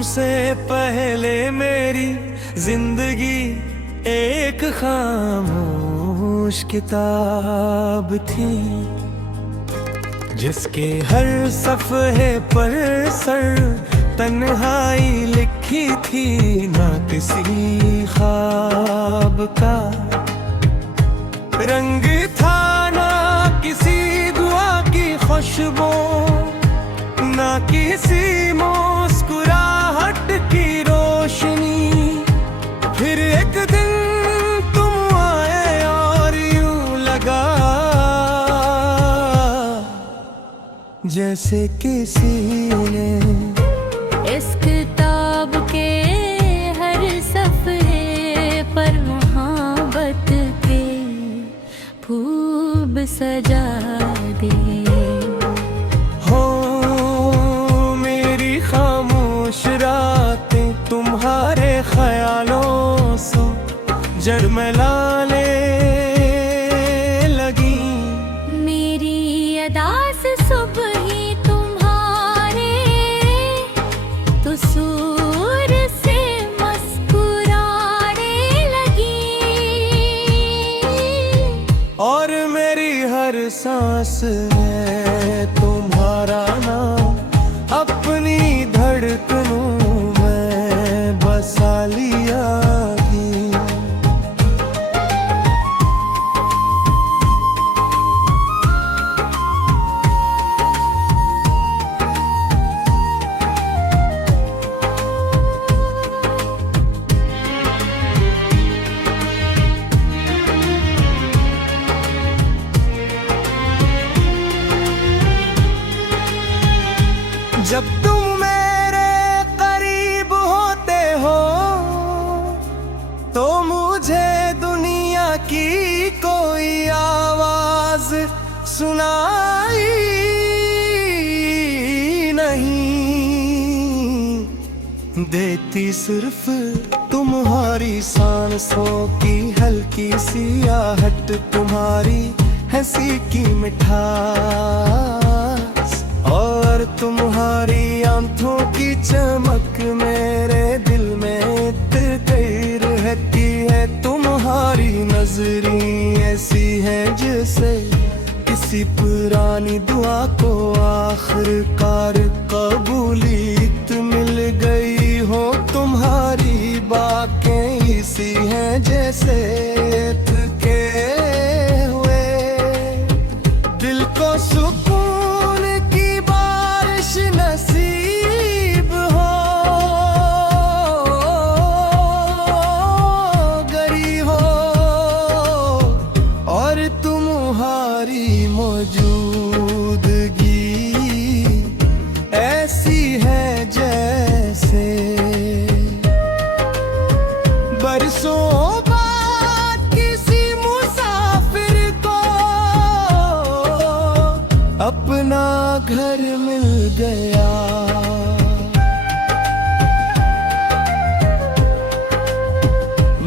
तुमसे पहले मेरी जिंदगी एक खामोश किताब थी, जिसके हर सफ़हे पर सर तन्हाई लिखी थी। ना किसी ख्वाब का रंग था, ना किसी दुआ की खुशबू, ना किसी मुस्कुराहट की रोशनी। फिर एक दिन तुम आए और यूं लगा जैसे किसी ने इस किताब के हर सफ़हे पर मोहब्बत के खूब सजा दे। हो मेरी खामोश रातें तुम्हारे ख्यालों से जरमलाने लगी। मेरी अदा से सुबह ही तुम्हारे तो सूर से मुस्कुराने लगी। और मेरी हर सांस है तुम्हारा नाम, अपनी धड़कनों में बसा लिया ही। जब तुम मेरे करीब होते हो तो मुझे दुनिया की कोई आवाज सुनाई नहीं देती। सिर्फ तुम्हारी सांसों की हल्की सी आहट, तुम्हारी हंसी की मिठास और तुम्हारी आंखों की चमक मेरे दिल में तैर रहती है। तुम्हारी नजरें ऐसी हैं जैसे किसी पुरानी दुआ को आखिरकार कबूलियत मिल गई हो। तुम्हारी बातें ऐसी हैं जैसे थके हुए दिल को सुकून की बारिश नसीब हो गई हो। और तुम्हारी मौजूदगी ऐसी है जैसे बरसों बाद किसी मुसाफिर को अपना घर मिल गया।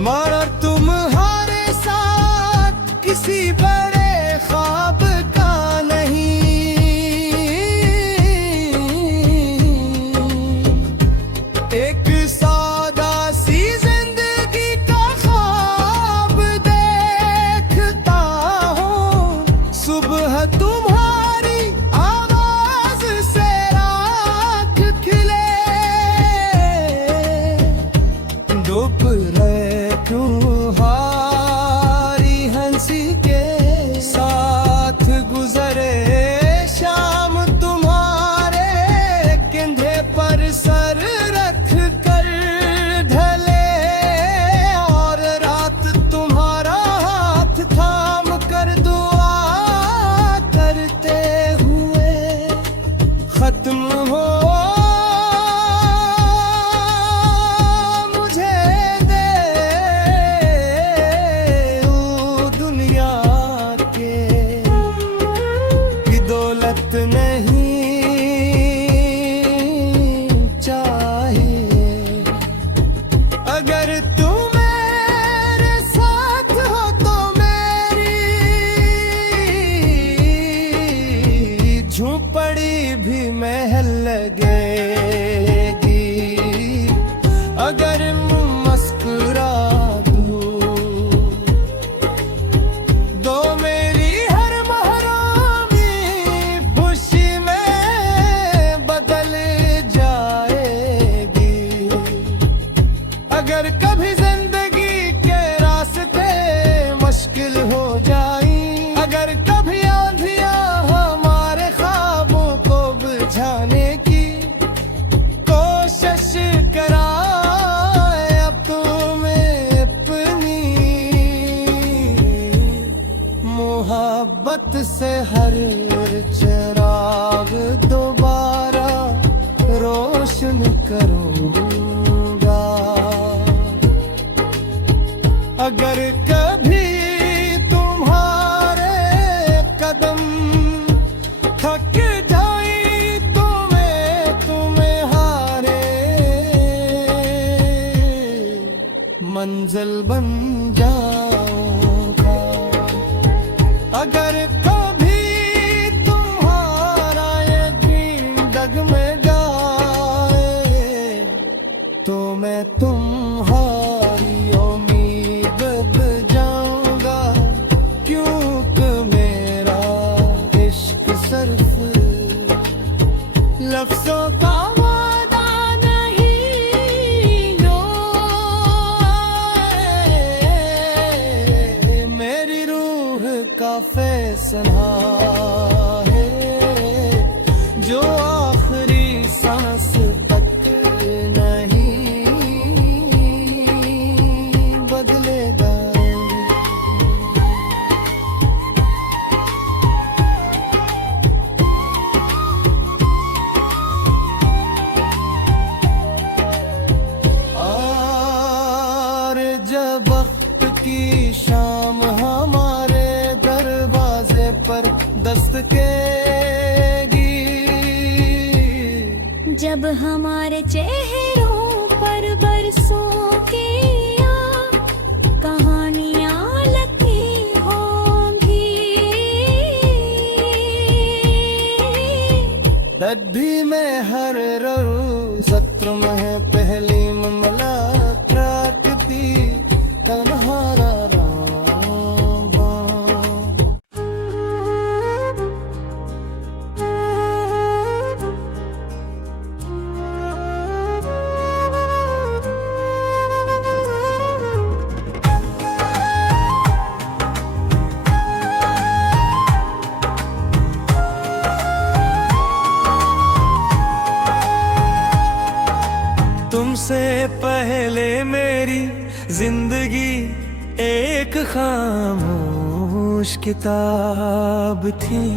माना तुम्हारे साथ किसी बड़े ख्वाब का नहीं, एक सादा सी जिंदगी का ख्वाब देखता हूँ। सुबह तुम्हारी आवाज से रात खिले, दोपहर तुम्हारी हंसी के साथ गुजरे। शाम तुम्हारे कंधे पर सर रख कर ढले, और रात तुम्हारा हाथ थाम कर दुआ करते हुए खत्म हो। मुझे दे ओ दुनिया के की दौलत नहीं चाहिए। अगर तुम मेरे साथ हो तो मेरी झोपड़ी भी महल लगेगी। मोहब्बत से हर चिराग दोबारा रोशन करूंगा। अगर कभी तुम्हारे कदम थक जाई तो मैं तुम्हें हारे मंजिल बन जाऊंगा। अगर कभी तुम्हारा यकीन डगमगाए तो मैं तुम्हारी उम्मीद बुझाऊंगा, क्योंकि मेरा इश्क सिर्फ लफ्ज़ों का वादा नहीं, लो मेरी रूह का फैसला है जो आखिरी सांस तक नहीं बदलेगा। और जब वक्त की शाम हमारे दरवाजे पर दस्तकेगी, जब हमारे चेहरों पर बरसों की कहानियां लगती होंगी, तब भी मैं हर रोज सत्र में पहली मुलाकाती तन्हा तुमसे पहले मेरी जिंदगी एक खामोश किताब थी,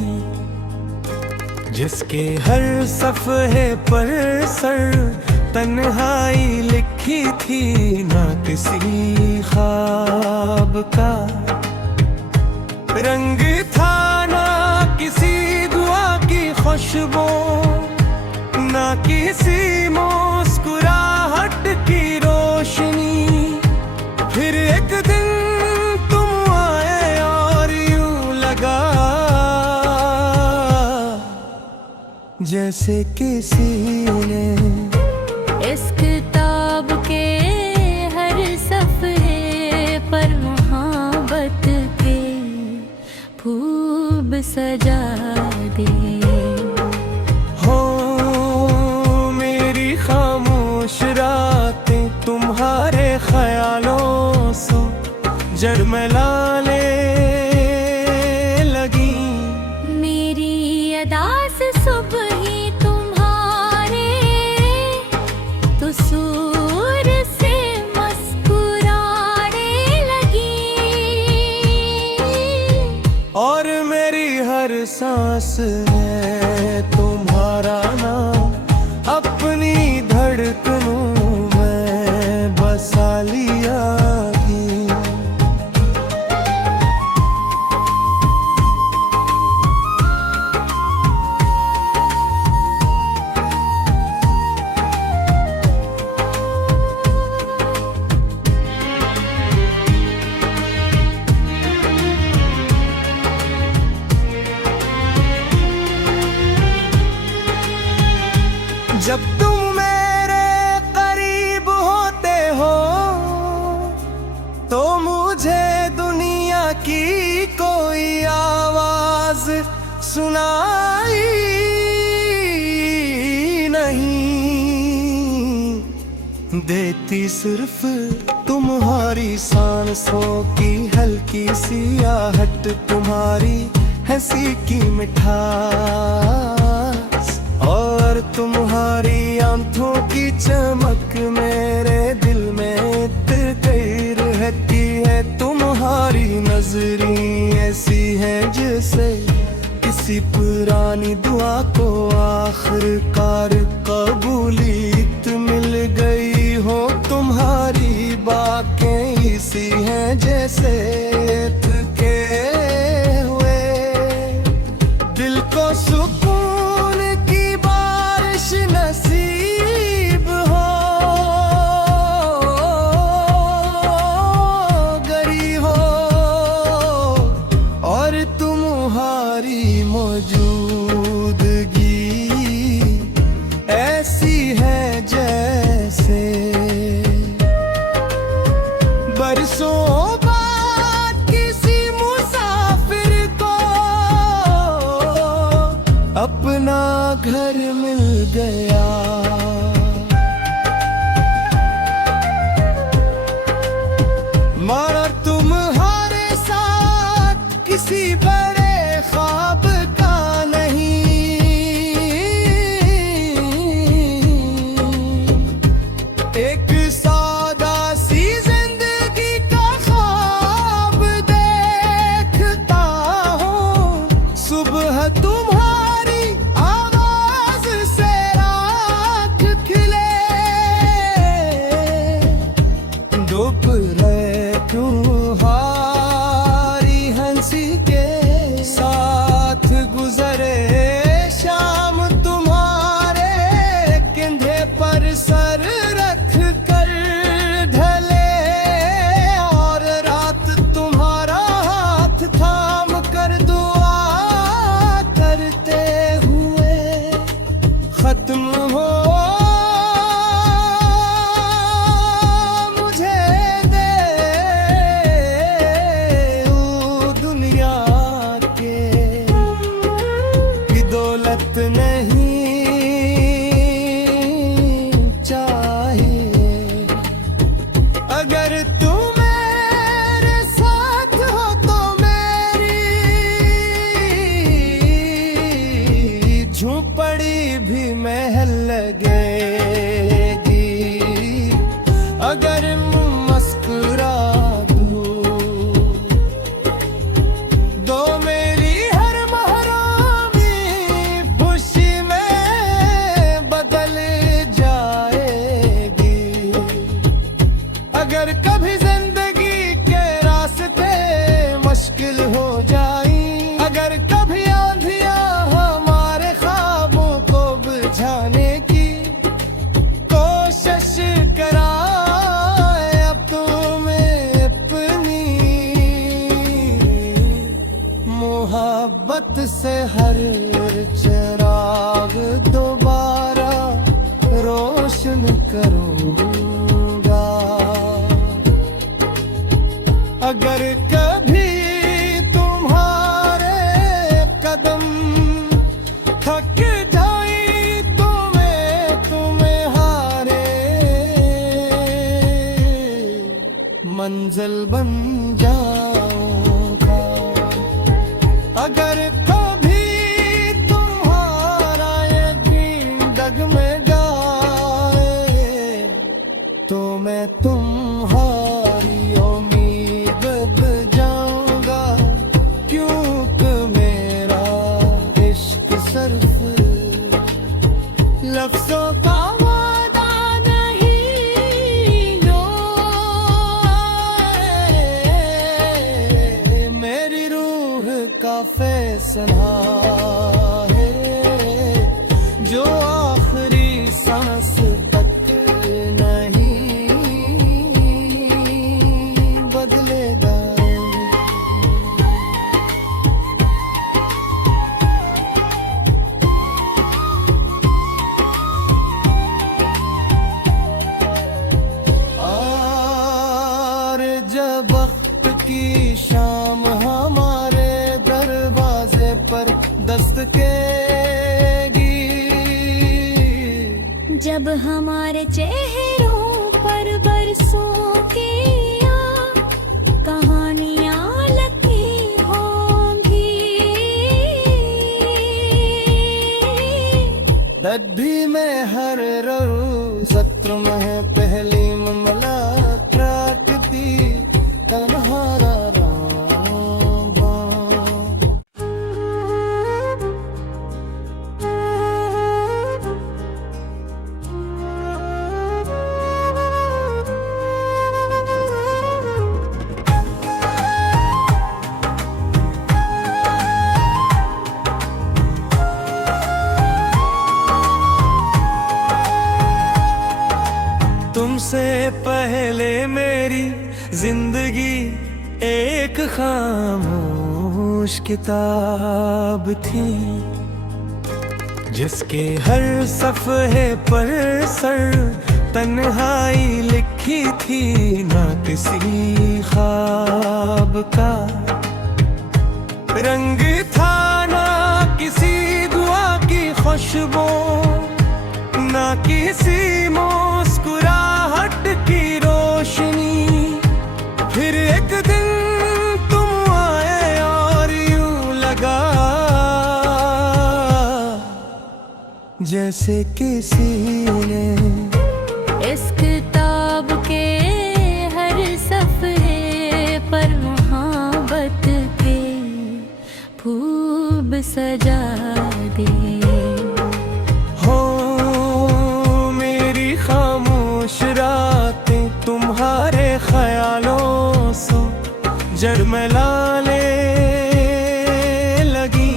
जिसके हर सफ़हे पर सर तन्हाई लिखी थी, ना किसी ख्वाब का रंग था, ना किसी दुआ की खुशबू, ना किसी मुस्कुराहट की रोशनी। फिर एक दिन तुम आए और यूं लगा जैसे किसी ने इस किताब के हर सफ़े पर मोहब्बत के खूब सजा दे। खामोश रातें तुम्हारे ख्यालों से जरमलाने लगी, मेरी अदा से सुबह ही तुम्हारे तो सूर से मुस्कुराने लगी, और मेरी हर सांस है तुम्हारा नाम अपनी धड़कनों में बसा लिया ही। जब तुम मेरे करीब होते हो तो मुझे दुनिया की कोई आवाज सुनाई नहीं देती, सिर्फ तुम्हारी सांसों की हल्की सी आहट, तुम्हारी हंसी की मिठास, और तुम्हारी आंखों की चमक मेरे दिल में रहती है। तुम्हारी नजरें सी हैं जैसे किसी पुरानी दुआ को आखिरकार कबूलियत मिल गई हो। तुम्हारी बातें इसी हैं जैसे थके हुए दिल को सुकून की बारिश नसीब हो गई हो, और तुम्हारी मौजूदगी ऐसी है जैसे बरसों बाद किसी मुसाफिर को अपना घर मिल गया। माना तुम्हारे साथ किसी बड़े ख्वाब का नहीं, एक सादा सी जिंदगी का ख्वाब देखता हूँ। सुबह तुम्हारी आवाज से रात खिले, दोपहर तुम्हारी हंसी के साथ गुजरे, शाम तुम्हारे कंधे पर सर रख कर ढले, और रात तुम्हारा हाथ थाम कर दुआ करते हुए खत्म हो। मुझे दे ओ दुनिया के की दौलत नहीं चाहिए। अगर तुम मेरे साथ हो तो मेरी झोपड़ी भी महल लगेगी। अगर मुस्कुरा दूं दो मेरी हर महरामी खुशी में बदल जाएगी। अगर कभी जिंदगी के रास्ते मुश्किल हो जाई, अगर कभी आंधियां हमारे ख्वाबों को बुझाने की कोशिश कराए, अब तुम्हें अपनी मोहब्बत से हर चिराग दोबारा रोशन करूंगा। अगर कभी तुम्हारे कदम थक जाई तो मैं तुम्हें हारे मंजिल बन जाऊंगा। अगर कभी तुम्हारा यकीन डगमगाए तो मैं तुम्हारी उम्मीद बन जाऊंगा, क्योंकि मेरा इश्क सिर्फ लफ्जों का वादा नहीं हो, मेरी रूह का फैसला है जो आखिरी सांस तक नहीं बदलेगा। और जब वक्त की शाम हमारे दरवाजे पर दस्तकेगी, जब हमारे चेहरों पर बरसों की कहानियां लगी होंगी, नदी में हर रोज सत्र में पहली मुलाकात थी, तन्हारा राम तुमसे पहले मेरी जिंदगी एक खामोश किताब थी, जिसके हर सफ़हे पर सर तन्हाई लिखी थी। ना किसी ख्वाब का रंग था, ना किसी दुआ की खुशबू, ना किसी मुस्कुराहट की रोशनी। फिर एक दिन तुम आए और यूं लगा जैसे किसी ने इस किताब के हर सफ़े पर मोहब्बत के खूब सजा दे। हो मेरी खामोश रातें तुम्हारे ख्यालों से जरमलाने लगी।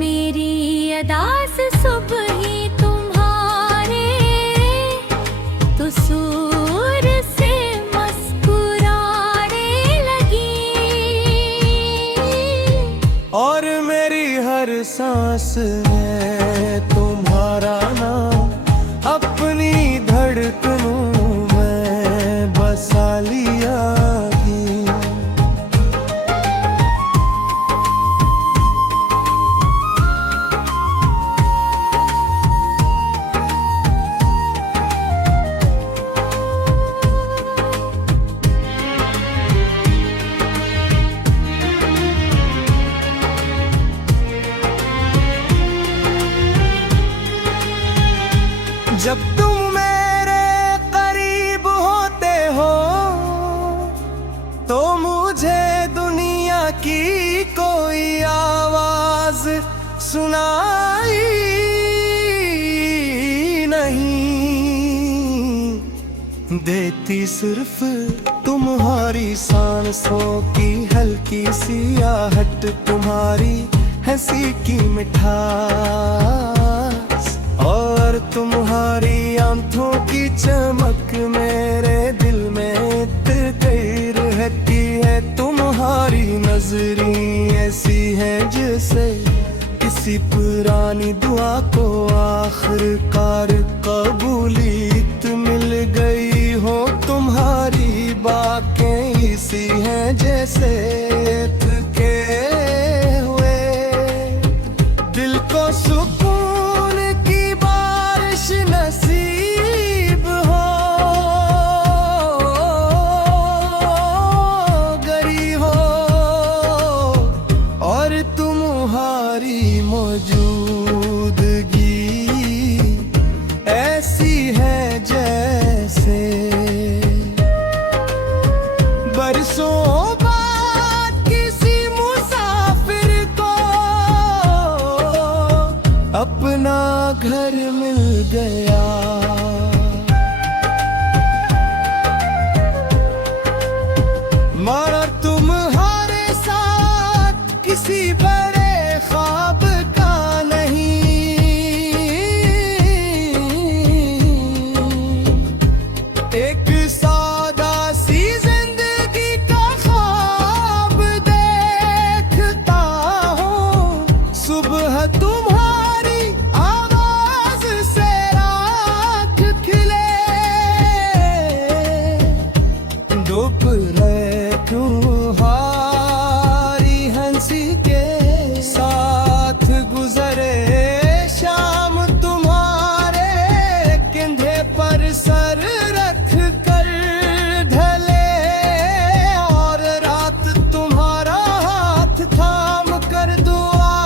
मेरी अदा से सुबह ही तुम्हारे तो सूर से मुस्कुराने लगी। और मेरी हर सांस है तुम्हारा नाम, अपनी धड़कनों में बसा लिया ही। जब तुम मेरे करीब होते हो तो मुझे दुनिया की कोई आवाज सुनाई नहीं देती। सिर्फ तुम्हारी सांसों की हल्की सी आहट, तुम्हारी हंसी की मिठास और तुम्हारी आंखों की चमक मेरे दिल में गई रहती है। तुम्हारी नजरें ऐसी हैं जैसे किसी पुरानी दुआ को आखिरकार कबूलियत मिल गई हो। तुम्हारी बातें ऐसी हैं जैसे थके हुए दिल को सुकून की बारिश नसीब हो गई हो। और तुम्हारी मौजूदगी ऐसी है जैसे बरसों बाद किसी मुसाफिर को अपना घर मिल गया। माना तुम्हारे साथ किसी बड़े ख्वाब का नहीं, एक सादा सी जिंदगी का ख्वाब देखता हूँ। सुबह तुम्हारी आवाज से रात खिले, दोपहर तुम्हारी हंसी के साथ गुजरे, शाम तुम्हारे कंधे पर सर रख कर ढले, और रात तुम्हारा हाथ थाम कर दुआ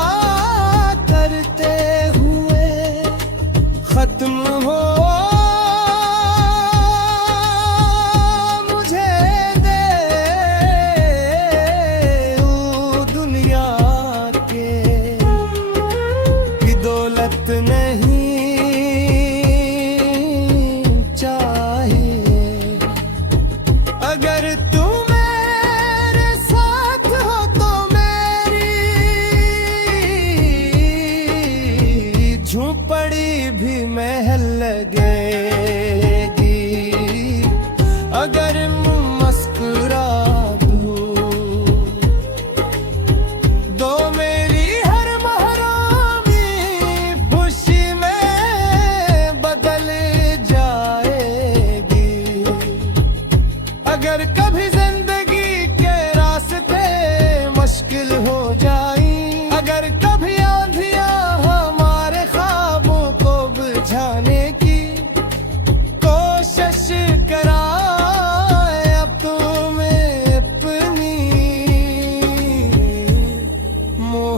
करते हुए खत्म हो। मुझे दे ओ दुनिया की दौलत नहीं चाहिए। अगर तुम मेरे साथ हो तो मेरी झोपड़ी भी महल लगेगी।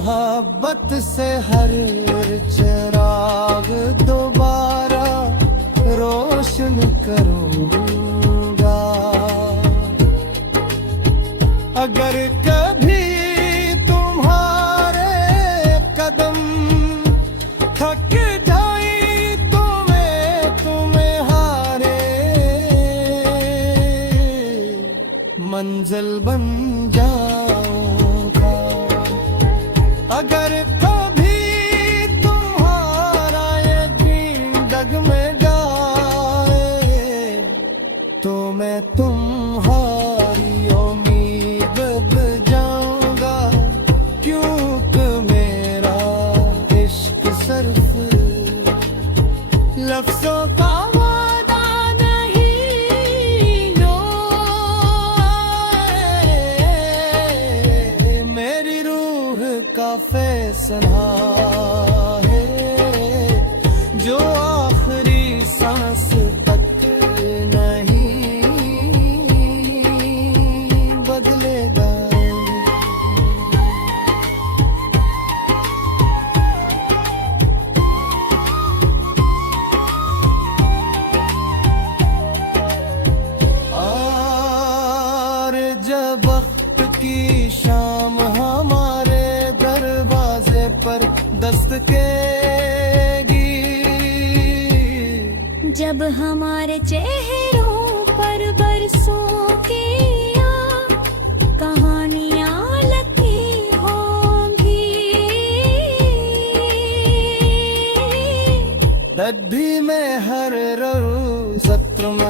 मोहब्बत से हर चिराग दोबारा रोशन करूंगा। अगर कभी तुम्हारे कदम थक जाई तो मैं तुम्हें हारे मंजिल बन जाऊंगा। अगर कभी तुम्हारा यकीन डगमगाए तो मैं तुम्हारी उम्मीद बजाऊंगा, क्योंकि मेरा इश्क सिर्फ लफ्जों का वादा नहीं, नो मेरी रूह का फैसला है जो आखिरी सांस तक नहीं बदलेगा। और जब वक्त की शाम हमारे दरवाजे पर दस्तकेगी, जब हमारे चेहरों पर बरसों की कहानियां लिखी होंगी, दर्द भी मैं हर रोज सत्र में